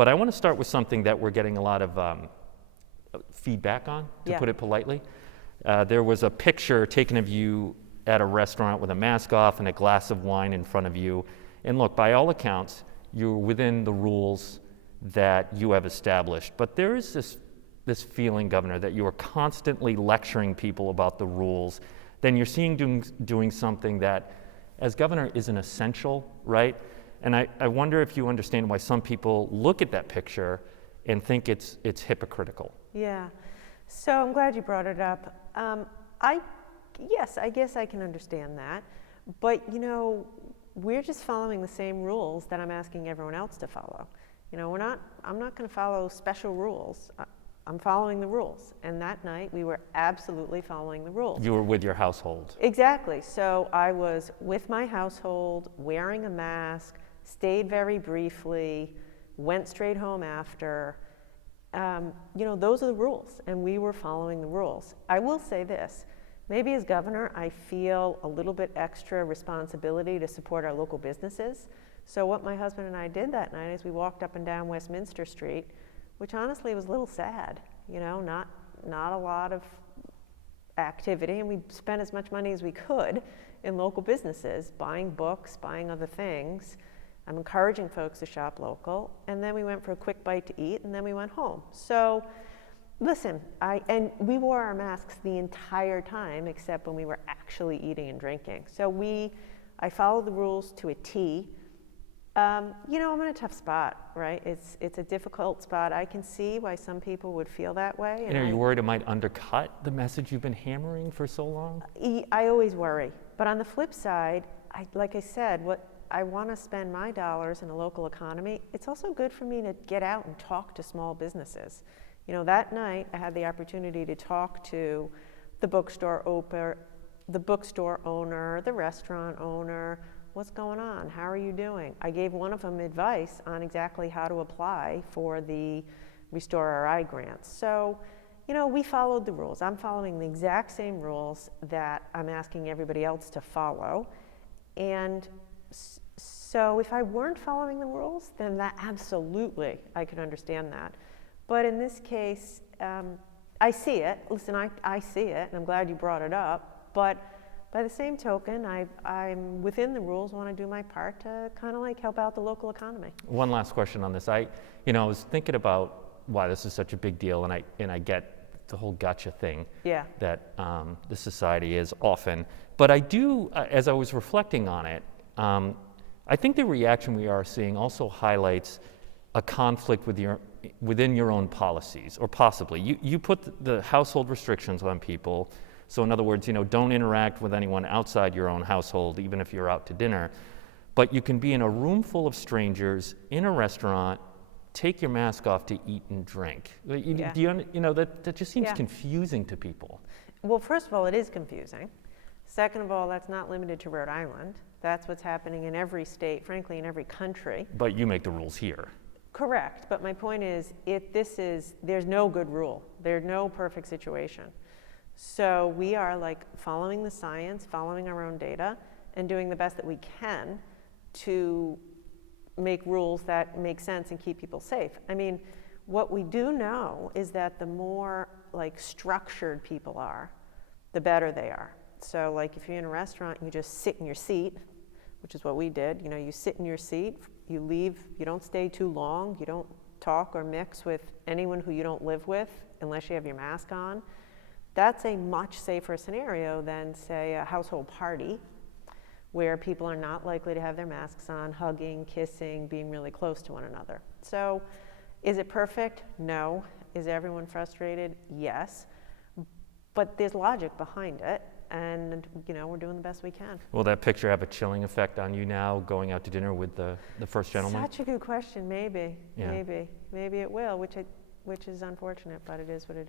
But I want to start with something that we're getting a lot of feedback on, to put it politely. There was a picture taken of you at a restaurant with a mask off and a glass of wine in front of you. And look, by all accounts, you're within the rules that you have established. But there is this feeling, Governor, that you are constantly lecturing people about the rules. Then you're seeing doing something that, as governor, isn't essential, right? And I wonder if you understand why some people look at that picture and think it's hypocritical. Yeah. So I'm glad you brought it up. Yes, I guess I can understand that. But, you know, we're just following the same rules that I'm asking everyone else to follow. You know, I'm not going to follow special rules. I'm following the rules. And that night, we were absolutely following the rules. You were with your household. Exactly. So I was with my household, wearing a mask, stayed very briefly, went straight home after. You know, those are the rules, and we were following the rules. I will say this. Maybe as governor, I feel a little bit extra responsibility to support our local businesses. So what my husband and I did that night is we walked up and down Westminster Street, which honestly was a little sad. You know, not a lot of activity, and we spent as much money as we could in local businesses, buying books, buying other things. I'm encouraging folks to shop local, and then we went for a quick bite to eat, and then we went home. So, listen, and we wore our masks the entire time, except when we were actually eating and drinking. So I followed the rules to a T. You know, I'm in a tough spot, right? It's a difficult spot. I can see why some people would feel that way. And are you worried it might undercut the message you've been hammering for so long? I always worry. But on the flip side, like I said, I want to spend my dollars in a local economy. It's also good for me to get out and talk to small businesses. You know, that night I had the opportunity to talk to the bookstore owner, the restaurant owner. What's going on? How are you doing? I gave one of them advice on exactly how to apply for the Restore RI grants. So, you know, we followed the rules. I'm following the exact same rules that I'm asking everybody else to follow. And so if I weren't following the rules, then that absolutely, I could understand that. But in this case, I see it. Listen, I see it, and I'm glad you brought it up. But by the same token, I'm within the rules, want to do my part to kind of like help out the local economy. One last question on this. I was thinking about why this is such a big deal, and I get the whole gotcha thing that the society is often. But I do, as I was reflecting on it, I think the reaction we are seeing also highlights a conflict within your own policies, or possibly. You put the household restrictions on people. So in other words, you know, don't interact with anyone outside your own household, even if you're out to dinner. But you can be in a room full of strangers in a restaurant, take your mask off to eat and drink. That just seems confusing to people. Well, first of all, it is confusing. Second of all, that's not limited to Rhode Island. That's what's happening in every state, frankly, in every country. But you make the rules here. Correct. But my point is, there's no good rule. There's no perfect situation. So we are like following the science, following our own data, and doing the best that we can to make rules that make sense and keep people safe. I mean, what we do know is that the more like structured people are, the better they are. So like if you're in a restaurant, you just sit in your seat, which is what we did. You know, you sit in your seat, you leave, you don't stay too long, you don't talk or mix with anyone who you don't live with unless you have your mask on. That's a much safer scenario than, say, a household party where people are not likely to have their masks on, hugging, kissing, being really close to one another. So is it perfect? No. Is everyone frustrated? Yes. But there's logic behind it, and you know, we're doing the best we can. Will that picture have a chilling effect on you now, going out to dinner with the first gentleman? Such a good question. Maybe. Yeah. Maybe it will, which is unfortunate, but it is what it is.